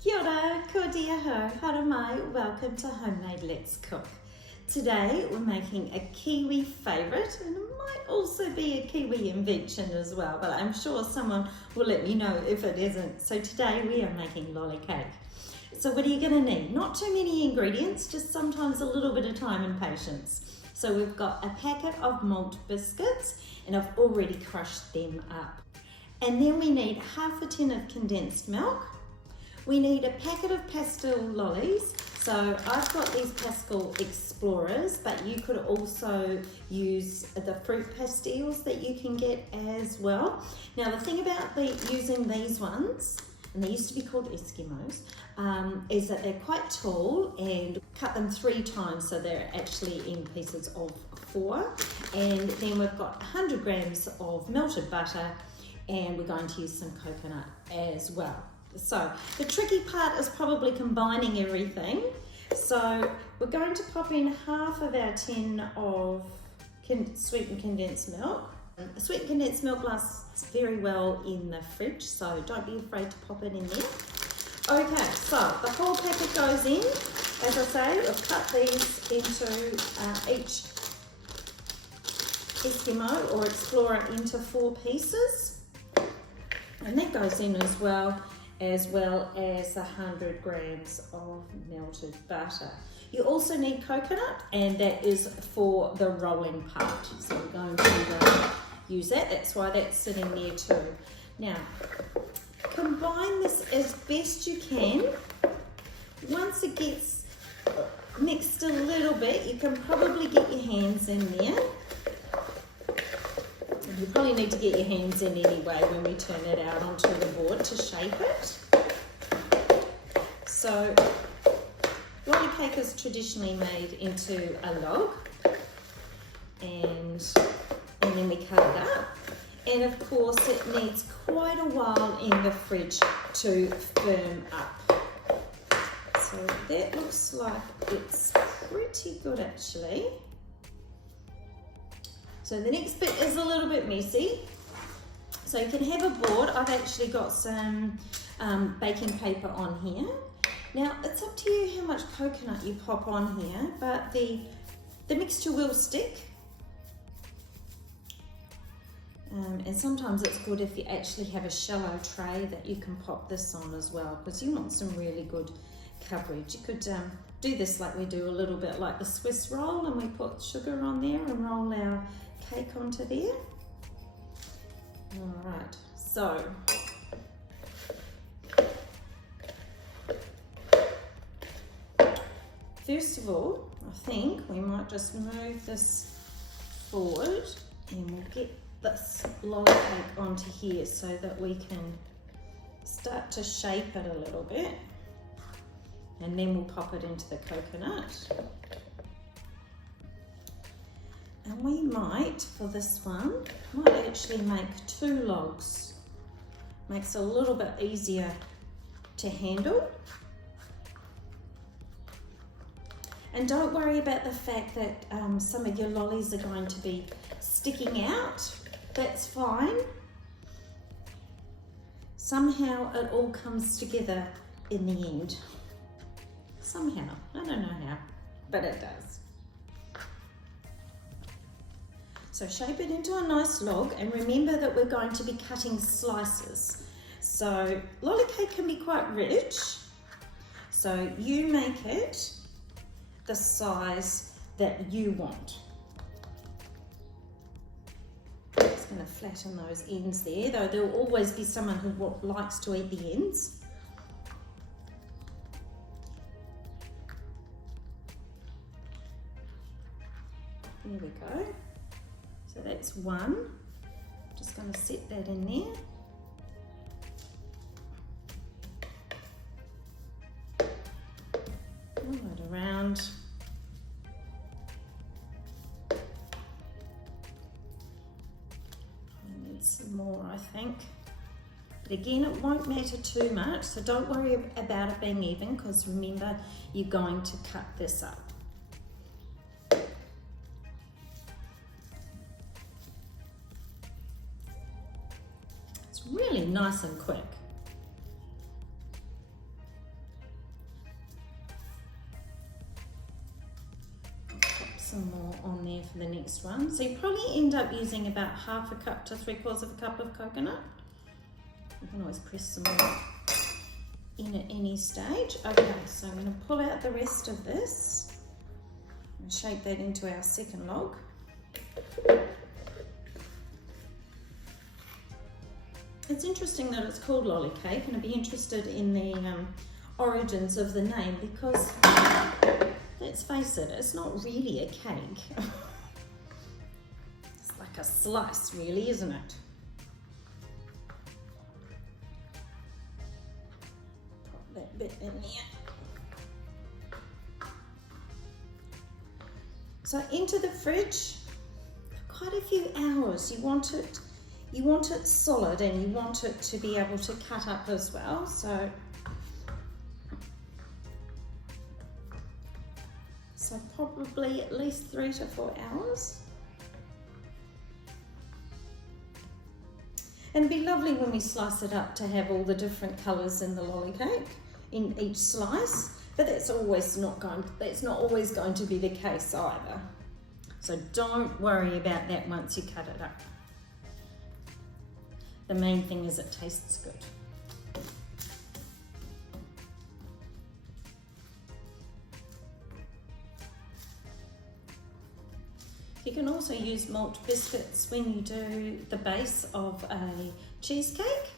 Kia ora, ko dia ho, hara mai, welcome to Homemade Let's Cook. Today we're making a Kiwi favourite, and it might also be a Kiwi invention as well, but I'm sure someone will let me know if it isn't. So today we are making lolly cake. So what are you going to need? Not too many ingredients, just sometimes a little bit of time and patience. So we've got a packet of malt biscuits, and I've already crushed them up. And then we need half a tin of condensed milk. We need a packet of pastel lollies. So I've got these Pastel Explorers, but you could also use the fruit pastels that you can get as well. Now the thing about using these ones, and they used to be called Eskimos, is that they're quite tall, and cut them 3 times so they're actually in pieces of 4. And then we've got 100 grams of melted butter, and we're going to use some coconut as well. So the tricky part is probably combining everything. So we're going to pop in half of our tin of sweetened condensed milk. Sweetened condensed milk lasts very well in the fridge, so don't be afraid to pop it in there. Okay, so the whole packet goes in. As I say, we've cut these into each Eskimo or Explorer into 4 pieces. And that goes in as well as 100 grams of melted butter. You also need coconut, and that is for the rolling part. So we're going to use that. That's why that's sitting there too. Now, combine this as best you can. Once it gets mixed a little bit, you can probably get your hands in there. You probably need to get your hands in anyway when we turn it out onto the board to shape it. So, lolly cake is traditionally made into a log, and then we cut it up. And of course it needs quite a while in the fridge to firm up. So that looks like it's pretty good actually. So the next bit is a little bit messy. So you can have a board. I've actually got some baking paper on here. Now it's up to you how much coconut you pop on here, but the mixture will stick. And sometimes it's good if you actually have a shallow tray that you can pop this on as well, because you want some really good coverage. You could do this like we do a little bit like the Swiss roll, and we put sugar on there and roll our cake onto there. All right, so first of all, I think we might just move this forward, and we'll get this lolly cake onto here so that we can start to shape it a little bit, and then we'll pop it into the coconut. And we might, for this one, might actually make 2 logs. Makes it a little bit easier to handle. And don't worry about the fact that some of your lollies are going to be sticking out. That's fine. Somehow it all comes together in the end. Somehow, I don't know how, but it does. So shape it into a nice log, and remember that we're going to be cutting slices. So lolly cake can be quite rich, so you make it the size that you want. Just going to flatten those ends there, though there will always be someone who likes to eat the ends. There we go. So that's one. Just going to set that in there. Roll it around. I need some more, I think. But again, it won't matter too much, so don't worry about it being even, because remember, you're going to cut this up. It's really nice and quick. for the next one. So you probably end up using about 1/2 cup to 3/4 of a cup of coconut. You can always press some more in at any stage. Okay, so I'm going to pull out the rest of this and shape that into our second log. It's interesting that it's called lolly cake, and I'd be interested in the origins of the name, because let's face it, it's not really a cake. It's like a slice, really, isn't it? Pop that bit in there. So into the fridge, quite a few hours. You want it solid, and you want it to be able to cut up as well. So probably at least 3 to 4 hours. And it'd be lovely when we slice it up to have all the different colours in the lolly cake in each slice, but that's not always going to be the case either. So don't worry about that once you cut it up. The main thing is it tastes good. You can also use malt biscuits when you do the base of a cheesecake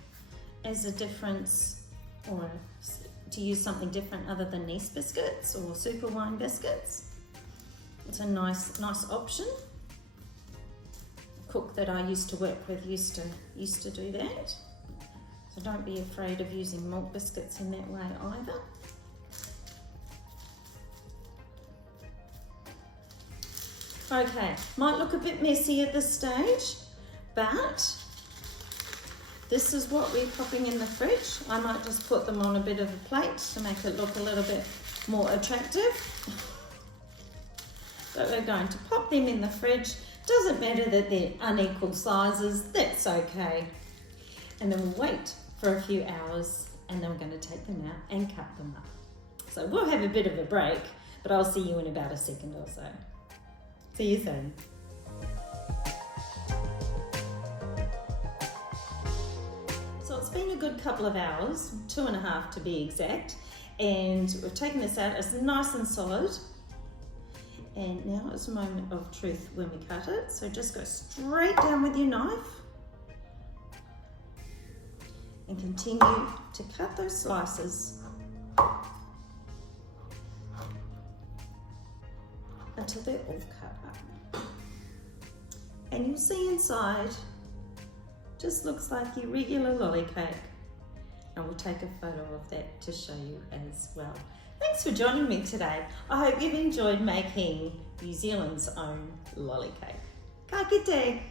as a difference, or to use something different other than Nice biscuits or super wine biscuits. It's a nice option. A cook that I used to work with used to do that. So don't be afraid of using malt biscuits in that way either. Okay, might look a bit messy at this stage, but this is what we're popping in the fridge. I might just put them on a bit of a plate to make it look a little bit more attractive. But we're going to pop them in the fridge. Doesn't matter that they're unequal sizes, that's okay. And then we'll wait for a few hours, and then we're going to take them out and cut them up. So we'll have a bit of a break, but I'll see you in about a second or so. See you soon. So it's been a good couple of hours, 2.5 to be exact, and we've taken this out. It's nice and solid. And now is a moment of truth when we cut it. So just go straight down with your knife and continue to cut those slices until they're all cut up. And you'll see inside just looks like your regular lolly cake. And we'll take a photo of that to show you as well. Thanks for joining me today. I hope you've enjoyed making New Zealand's own lolly cake. Ka kite!